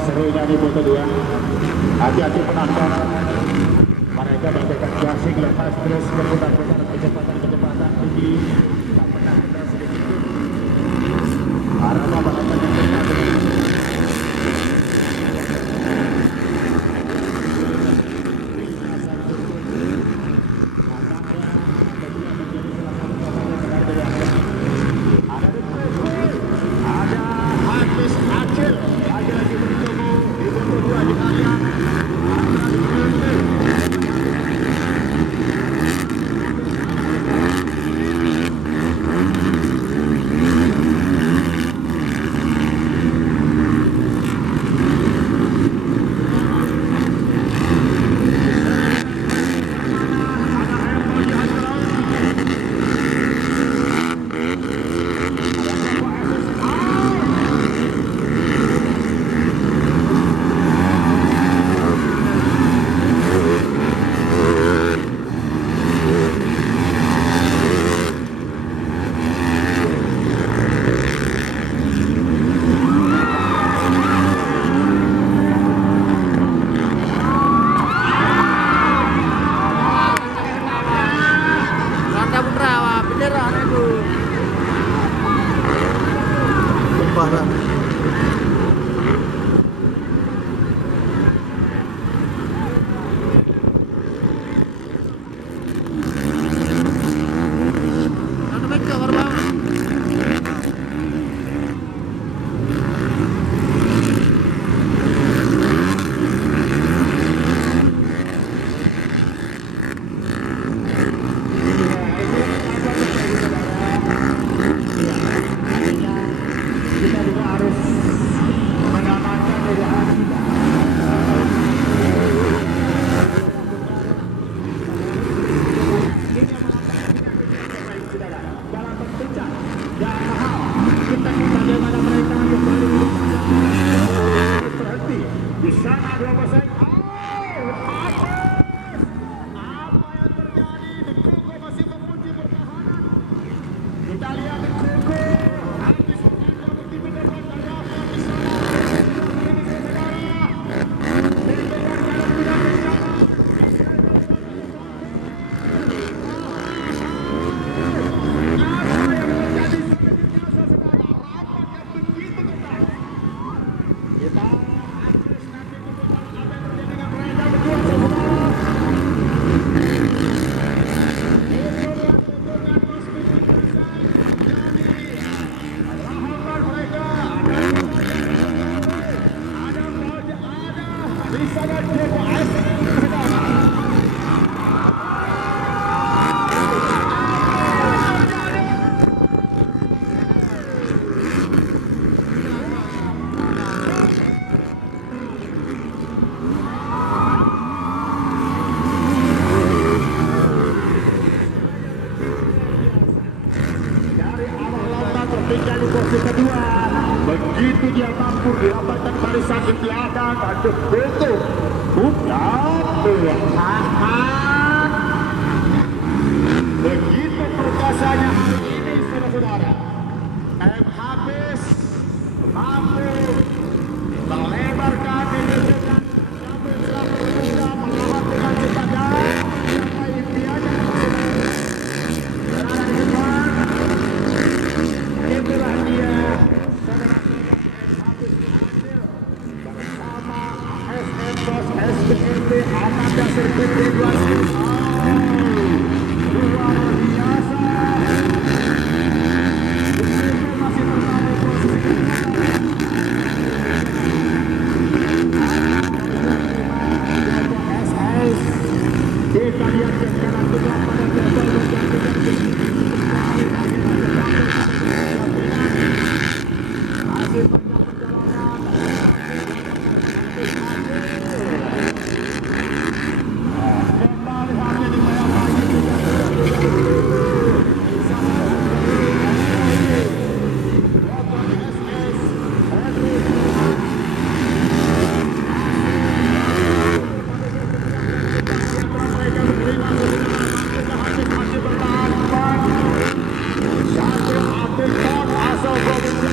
Serunya di foto 2. Hati-hati penonton. Mereka bagaikan gasing lepas terus berputar-putar kecepatan tinggi. Tak pernah kita sedikit pun. Arama balapan yang terjadi. Begitu dia mampu didapatkan barisan di belakang, aduh betul, bukan bertahan. Begitu perkasanya ini saudara-saudara. Habis mampu melebarkan diri dengan melawan dengan kepada sampai impiannya. Itulah dia. SPNB Amanda Sirkuit Regulasi. Luar biasa. Masih bersama posisi SS. Kita lihat ke kanan juga pada jadwal menggantikan masih banyak perjalanan. Satu atlet asal provinsi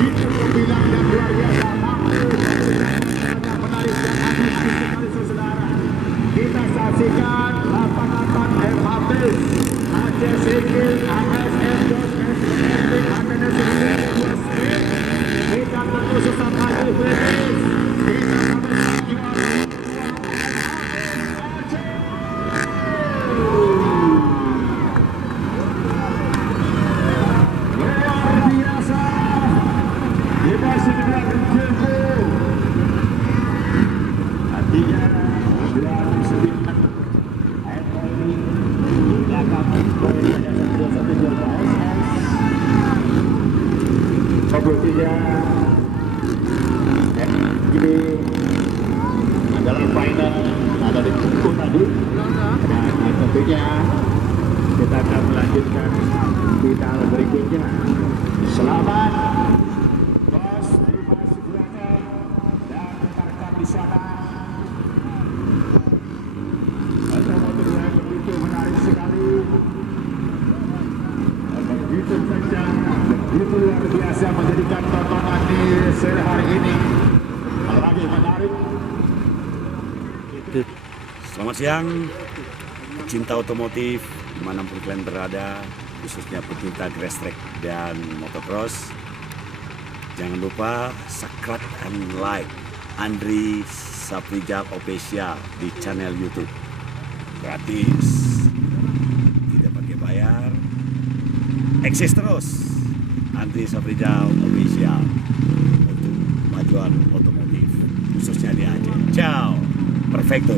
begitu gemilang dan luar biasa. Menarik dan antusias sekali saudara. Kita saksikan 88 MHP Aceh Sikil ASM kita tentu sesat lagi finish. Kita sampai juara luar biasa. Di masih di belakang tempo. Artinya 209 di belakang Kompetisinya ini adalah final ada di pukul tadi dan tentunya kita akan melanjutkan final berikutnya. Selamat bos Dimas Subrana dan rekan-rekan di sana. Motor yang begitu menarik sekali, begitu kencang, begitu luar biasa menjadikan tontonan di sore hari ini lagi menarik. Selamat siang, pecinta otomotif dimanapun kalian berada, khususnya pecinta grass track dan motocross. Jangan lupa subscribe and like Andri Safrijal Official di channel YouTube. Gratis, tidak pakai bayar. Eksis terus Andri Safrijal Official untuk kemajuan otomotif khususnya di Aceh. Ciao, perfecto.